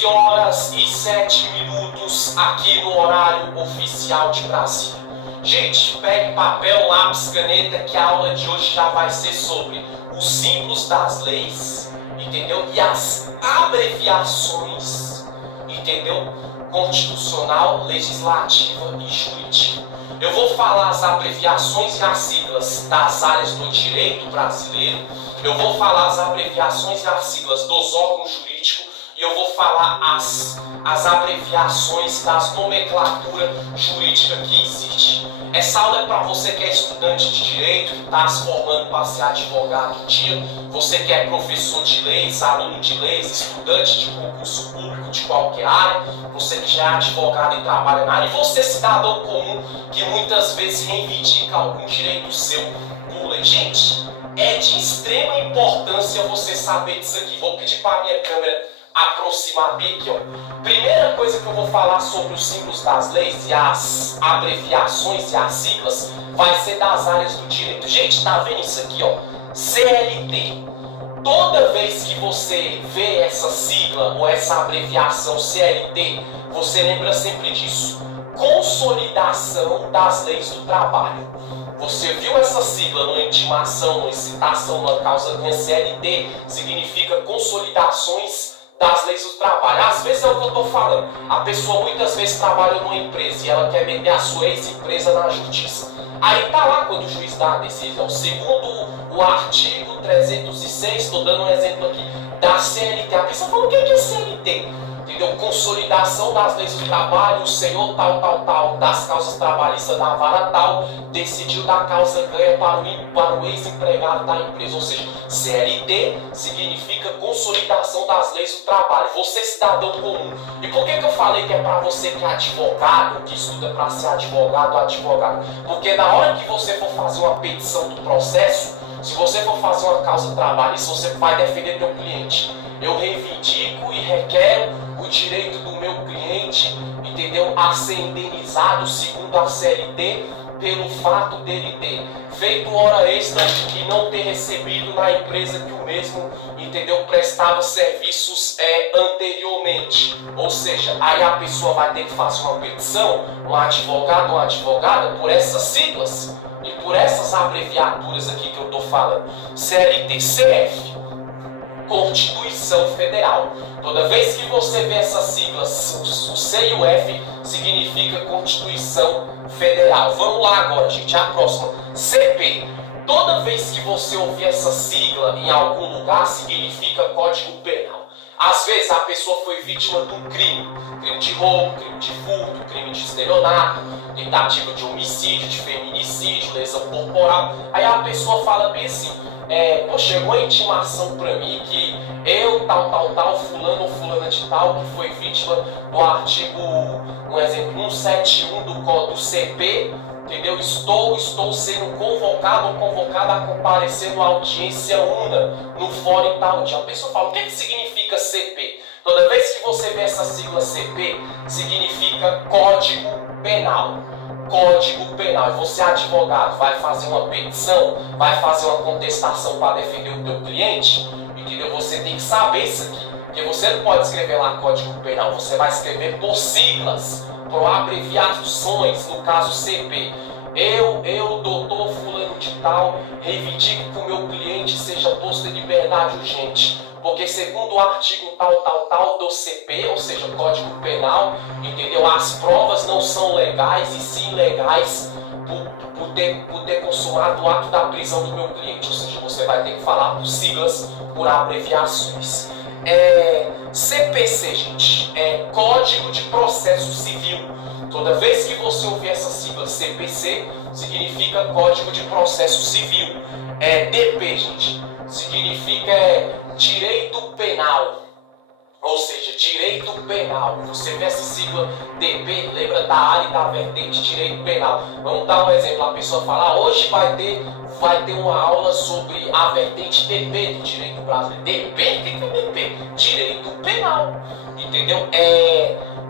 12h07 aqui no horário oficial de Brasília. Gente, pegue papel, lápis, caneta, que a aula de hoje já vai ser sobre os símbolos das leis, entendeu? E as abreviações, entendeu? Constitucional, legislativa e jurídica. Eu vou falar as abreviações e as siglas das áreas do direito brasileiro. Eu vou falar as abreviações e as siglas dos órgãos jurídicos. E eu vou falar as abreviações das nomenclaturas jurídicas que existem. Essa aula é para você que é estudante de direito, que está se formando para ser advogado um dia, você que é professor de leis, aluno de leis, estudante de concurso público de qualquer área, você que já é advogado e trabalha na área, e você cidadão comum que muitas vezes reivindica algum direito seu por lei. Gente, é de extrema importância você saber disso aqui. Vou pedir para a minha câmera aproximar bem aqui, ó. Primeira coisa que eu vou falar sobre os símbolos das leis e as abreviações e as siglas vai ser das áreas do direito. Gente, tá vendo isso aqui, ó? CLT. Toda vez que você vê essa sigla ou essa abreviação CLT, você lembra sempre disso. Consolidação das leis do trabalho. Você viu essa sigla numa intimação, numa incitação, numa causa ganha, CLT significa consolidações das leis do trabalho. Às vezes é o que eu estou falando. A pessoa muitas vezes trabalha numa empresa e ela quer meter a sua ex-empresa na justiça. Aí tá lá quando o juiz dá a decisão. Segundo o artigo 306, estou dando um exemplo aqui, da CLT. A pessoa fala, o que é CLT? Entendeu? Consolidação das leis do trabalho, o senhor tal, das causas trabalhistas da vara tal, decidiu dar causa ganha para o ex-empregado da empresa. Ou seja, CLT significa consolidação das leis do trabalho. Você, cidadão comum. E por que eu falei que é para você que é advogado, que estuda para ser advogado ou advogado? Porque na hora que você for fazer uma petição do processo, se você for fazer uma causa trabalhista, você vai defender teu cliente. Eu reivindico e requero o direito do meu cliente, entendeu? A ser indenizado segundo a CLT pelo fato dele ter feito hora extra e não ter recebido na empresa que o mesmo, entendeu, prestava serviços anteriormente. Ou seja, aí a pessoa vai ter que fazer uma petição, um advogado ou uma advogada, por essas siglas e por essas abreviaturas aqui que eu estou falando. CLT, CF. Constituição Federal. Toda vez que você vê essas siglas, o C e o F significa Constituição Federal. Vamos lá agora, gente, a próxima. CP. Toda vez que você ouvir essa sigla em algum lugar, significa Código Penal. Às vezes a pessoa foi vítima de um crime de roubo, crime de furto, crime de estelionato, tentativa de homicídio, de feminicídio, lesão corporal. Aí a pessoa fala bem assim, chegou a intimação pra mim que eu, tal, fulano ou fulana de tal, que foi vítima do artigo, um exemplo, 171 do CP, entendeu? Estou sendo convocado ou convocada a comparecer numa audiência una, no fórum tal dia. A pessoa fala, o que significa CP? Toda vez que você vê essa sigla CP, significa Código Penal. Código Penal. E você, advogado, vai fazer uma petição, vai fazer uma contestação para defender o teu cliente, entendeu? Você tem que saber isso aqui. Porque você não pode escrever lá Código Penal, você vai escrever por siglas, por abreviações, no caso CP. Eu, doutor fulano de tal, reivindico que o meu cliente seja posto em liberdade urgente. Porque segundo o artigo tal do CP, ou seja, Código Penal, entendeu? As provas não são legais e sim legais por ter consumado o ato da prisão do meu cliente. Ou seja, você vai ter que falar por siglas, por abreviações. CPC, gente, é Código de Processo Civil. Toda vez que você ouvir essa sigla CPC, significa Código de Processo Civil. DP, gente, significa Direito Penal. Ou seja, Direito Penal. Você vê essa sigla DP, lembra da área e da vertente Direito Penal. Vamos dar um exemplo. A pessoa fala, hoje vai ter uma aula sobre a vertente DP do Direito Brasileiro. DP? O que é DP? Direito Penal. Entendeu?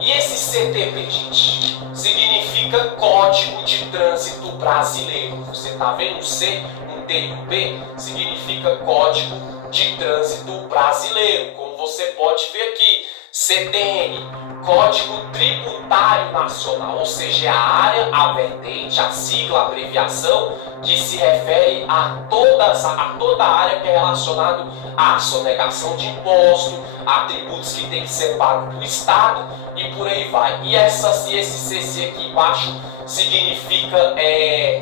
E esse CTB, gente, significa Código de Trânsito Brasileiro. Você está vendo? O C, um T e um B, significa Código de Trânsito Brasileiro. Como você pode ver aqui, CTN, Código Tributário Nacional, ou seja, é a área, a vertente, a sigla, a abreviação que se refere a toda a área que é relacionada à sonegação de imposto, a tributos que tem que ser pago do Estado e por aí vai. E esse CC aqui embaixo significa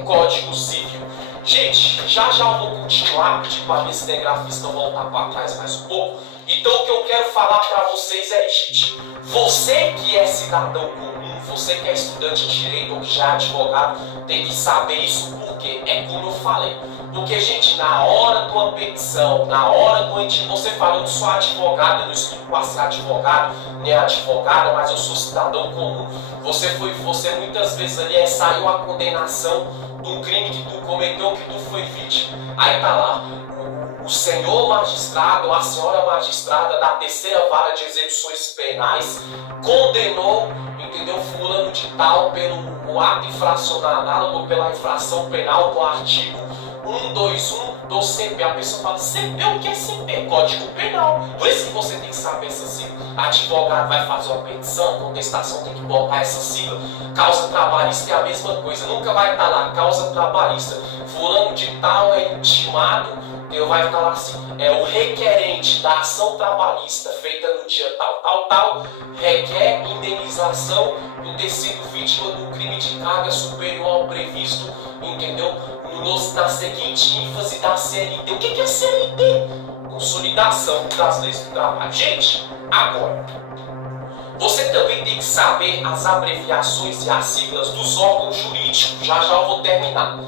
Código Civil. Gente, já eu vou continuar, pedir para ver se tem grafista voltar para trás mais um pouco. Então o que eu quero falar para vocês é, gente, você que é cidadão comum, você que é estudante de direito ou que já é advogado, tem que saber isso, porque é como eu falei. Porque, gente, na hora de uma petição, na hora do você fala, eu não sou advogado, eu não estudo para ser advogado, nem advogada, mas eu sou cidadão comum. Você muitas vezes ali saiu a condenação de um crime que tu cometeu, que tu foi vítima. Aí tá lá, o senhor magistrado ou a senhora magistrada da terceira vara de execuções penais condenou, entendeu, fulano de tal pelo ato infracional análogo, pela infração penal com o artigo 121 do CP. A pessoa fala, CP, o que é CP? Código Penal. Por isso que você tem que saber essa sigla. Advogado vai fazer uma petição, contestação, tem que botar essa sigla. Causa trabalhista é a mesma coisa. Nunca vai estar lá, causa trabalhista. Fulano de tal é intimado, vai estar lá assim, o requerente da ação trabalhista feita no dia tal, requer indenização do ter sido vítima do crime de carga superior ao previsto, entendeu? Na seguinte ênfase da CLT. O que é CLT? Consolidação das leis do trabalho. Gente, agora, você também tem que saber as abreviações e as siglas dos órgãos jurídicos. Já eu vou terminar.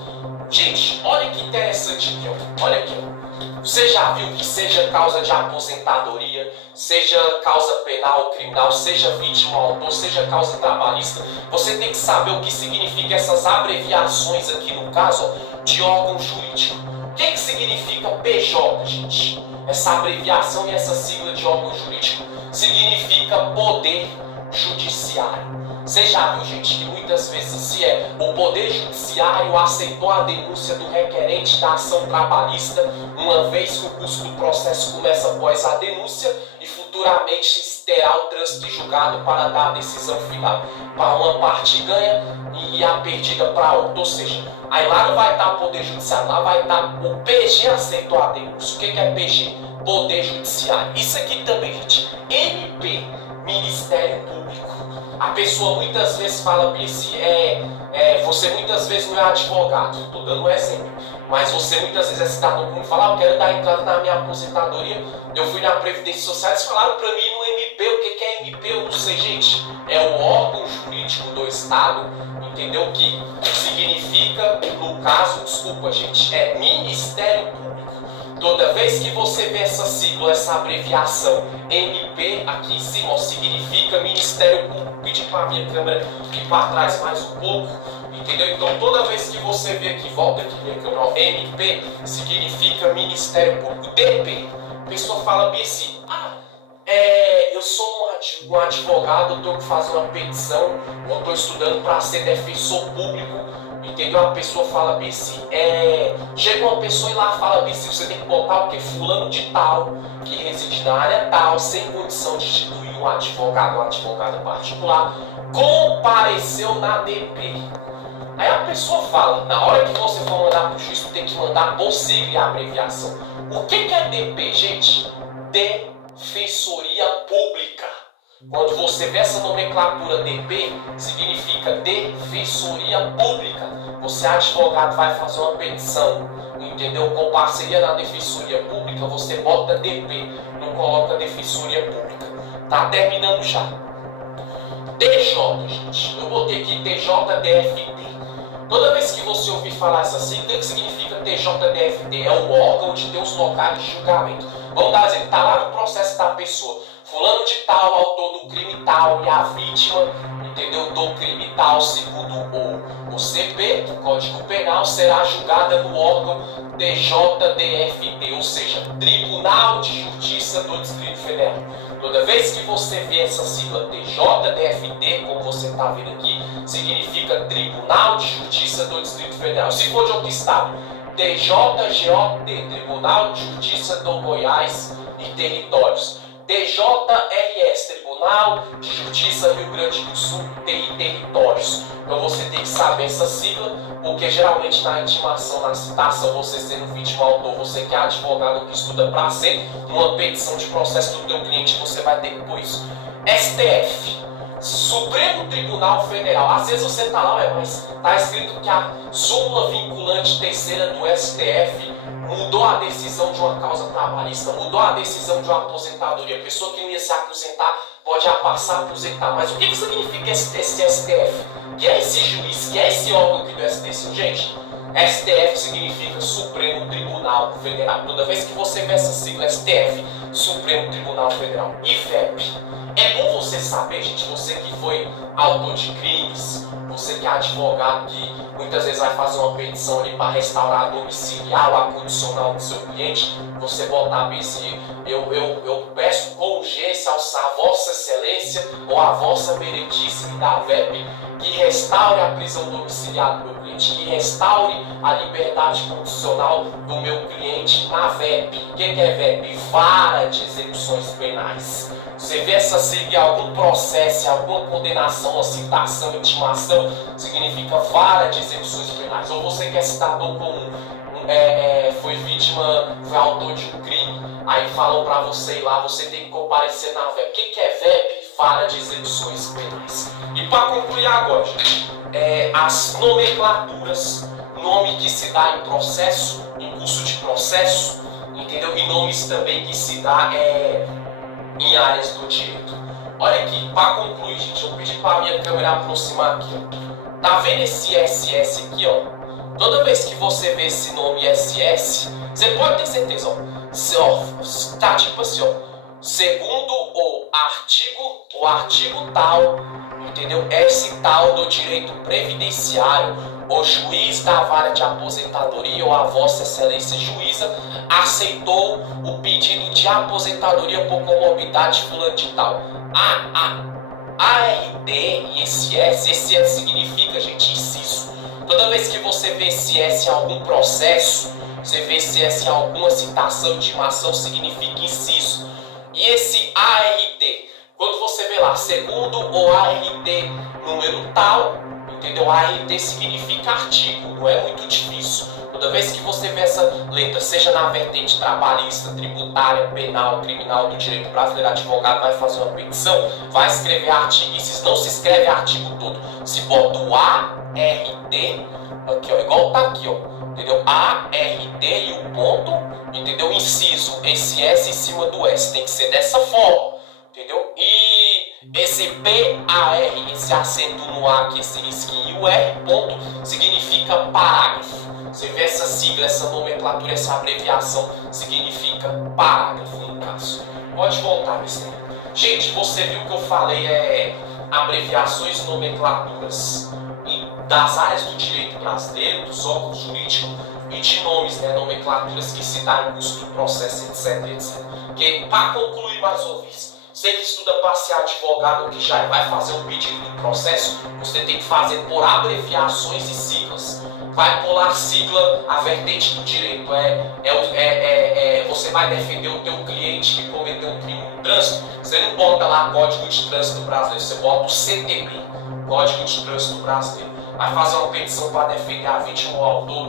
Gente, olha que interessante aqui, ó. Olha aqui, ó. Você já viu que seja causa de aposentadoria, seja causa penal ou criminal, seja vítima ou autor, seja causa trabalhista, você tem que saber o que significa essas abreviações aqui no caso, ó, de órgão jurídico. O que significa PJ, gente? Essa abreviação e essa sigla de órgão jurídico significa Poder Judiciário. Você já viu, gente, que muitas vezes se o Poder Judiciário aceitou a denúncia do requerente da ação trabalhista, uma vez que o curso do processo começa após a denúncia e futuramente terá o trânsito julgado para dar a decisão final. Para uma parte ganha e a perdida para outra. Ou seja, aí lá não vai estar o Poder Judiciário, lá vai estar o PG aceitou a denúncia. O que é PG? Poder Judiciário. Isso aqui também, gente, MP, Ministério Público. A pessoa muitas vezes fala bem assim, você muitas vezes não é advogado, estou dando um exemplo, mas você muitas vezes é cidadão comum e fala, eu quero dar entrada na minha aposentadoria, eu fui na Previdência Social, eles falaram para mim no MP, o que é MP? Eu não sei, gente, é o órgão jurídico do Estado, entendeu? Que significa, no caso, desculpa gente, é Ministério Público. Toda vez que você vê essa sigla, essa abreviação MP aqui em cima, significa Ministério Público. Pedir para a minha câmera ir para trás mais um pouco, entendeu? Então toda vez que você vê aqui, volta aqui minha câmera, MP significa Ministério Público. DP, a pessoa fala bem assim, eu sou um advogado, eu tenho que fazer uma petição, eu estou estudando para ser defensor público. Entendeu? A pessoa fala bem assim, chega uma pessoa e lá fala bem assim, você tem que botar o que? Fulano de tal, que reside na área tal, sem condição de instituir um advogado ou advogada particular, compareceu na DP. Aí a pessoa fala, na hora que você for mandar para o juiz, tem que mandar por sigla e abreviação. O que é DP, gente? Defensoria Pública. Quando você vê essa nomenclatura DP, significa Defensoria Pública. Você, advogado, vai fazer uma petição, entendeu? Com parceria na Defensoria Pública, você bota DP, não coloca Defensoria Pública. Tá terminando já. TJ, gente. Eu botei aqui TJDFT. Toda vez que você ouvir falar essa sigla, o que significa TJDFT? É o órgão de ter os locais de julgamento. Vamos dar exemplo, está lá no processo da pessoa. Fulano de tal, autor do crime tal, e a vítima, entendeu, do crime tal, segundo o CP, o Código Penal, será julgada no órgão TJDFT, ou seja, Tribunal de Justiça do Distrito Federal. Toda vez que você vê essa sigla TJDFT, como você está vendo aqui, significa Tribunal de Justiça do Distrito Federal. Se for de outro estado, TJGOT, Tribunal de Justiça do Goiás e Territórios. TJRS, Tribunal Tribunal de Justiça Rio Grande do Sul e Territórios. Então você tem que saber essa sigla, porque geralmente na intimação, na citação, você sendo vítima autor, você que é advogado que estuda para ser, numa petição de processo do teu cliente, você vai ter que pôr isso. STF, Supremo Tribunal Federal. Às vezes você tá lá, mas tá escrito que a súmula vinculante terceira do STF mudou a decisão de uma causa trabalhista, mudou a decisão de uma aposentadoria. A pessoa que não ia se aposentar pode passar a aposentar. Mas o que significa esse STF? Que é esse juiz, que é esse órgão aqui do STF? Gente, STF significa Supremo Tribunal Federal. Toda vez que você vê essa sigla STF, Supremo Tribunal Federal. E VEP. É bom você saber, gente, você que foi autor de crimes, você que é advogado, que muitas vezes vai fazer uma petição ali para restaurar a domiciliar ou a condicional do seu cliente, você botar bem assim, eu peço com urgência a Vossa Excelência ou a Vossa Meretíssima da VEP que restaure a prisão domiciliar do meu cliente, que restaure a liberdade condicional do meu cliente na VEP. O que é VEP? Vara de Execuções Penais. Você vê essa sigla em algum processo, em alguma condenação, uma citação, intimação, significa vara de execuções penais. Ou você que é cidadão comum, foi vítima, foi autor de um crime, aí falam pra você ir lá, você tem que comparecer na VEP. O que é VEP? Vara de execuções penais. E para concluir agora, gente, as nomenclaturas, nome que se dá em processo, em curso de processo, entendeu? E nomes também que se dá em áreas do direito. Olha aqui, para concluir, gente, eu vou pedir para a minha câmera aproximar aqui, ó. Tá vendo esse SS aqui, ó? Toda vez que você vê esse nome SS, você pode ter certeza, ó, tá tipo assim, ó, segundo o artigo tal, entendeu? Esse tal do direito previdenciário, o juiz da vara de aposentadoria ou a Vossa Excelência Juíza aceitou o pedido de aposentadoria por comorbidade fulano de tal. ARD e esse S significa, gente, inciso. Toda vez que você vê esse S em algum processo, você vê esse S em alguma citação, intimação, significa inciso. E esse ARD, quando você vê lá, segundo o ARD número tal, entendeu? ARD significa artigo, não é muito difícil. Toda vez que você vê essa letra, seja na vertente trabalhista, tributária, penal, criminal, do direito brasileiro, advogado vai fazer uma petição, vai escrever artigo, e se não se escreve artigo todo, se bota o ARD, aqui ó, igual tá aqui ó, entendeu? ARD e o ponto, entendeu? Inciso, esse S em cima do S, tem que ser dessa forma, entendeu? E esse PAR, esse acento no A, que esse risquinho e o R, ponto, significa parágrafo. Você vê essa sigla, essa nomenclatura, essa abreviação, significa parágrafo no caso. Pode voltar, Mr. Gente, você viu que eu falei, abreviações e nomenclaturas das áreas do direito brasileiro, dos órgãos jurídicos e de nomes, nomenclaturas que se dá em curso do processo, etc, etc. Porque, para concluir mais uma vez, você que estuda para ser advogado ou que já vai fazer um pedido do processo, você tem que fazer por abreviações e siglas. Vai pular sigla, a vertente do direito você vai defender o teu cliente que cometeu um crime no trânsito, você não bota lá Código de Trânsito Brasileiro, você bota o CTB, Código de Trânsito Brasileiro. Vai fazer uma petição para defender a vítima ou autor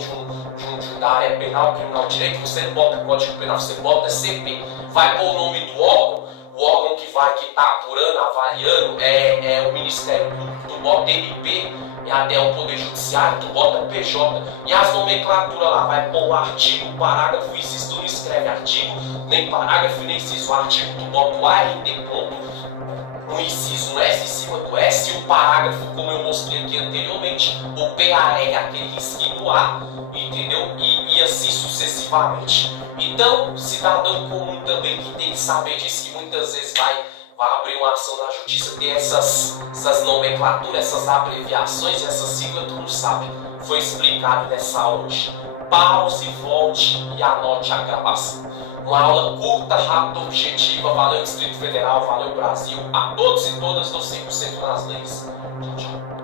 da área penal, criminal, direito, você não bota Código Penal, você bota CP. Vai pôr o nome do órgão, o órgão que está apurando, avaliando, é o Ministério Público, tu bota MP, e até o Poder Judiciário, tu bota PJ, e as nomenclaturas lá, vai pôr o artigo, o parágrafo, inciso, tu não escreve artigo, nem parágrafo, nem inciso, o artigo, tu bota o ARD, ponto, um inciso, um S em cima do S, e o parágrafo, como eu mostrei aqui anteriormente, o PAR, aquele risquinho no A, entendeu? E assim sucessivamente. Então, cidadão comum também que tem que saber disso, que muitas vezes vai abrir uma ação na justiça, ter essas nomenclaturas, essas abreviações, essa sigla, tu não sabe. Foi explicado nessa aula hoje. Pause, volte e anote a gravação. Uma aula curta, rápida, objetiva. Valeu Distrito Federal, valeu Brasil. A todos e todas, do 100% nas leis. Tchau, tchau.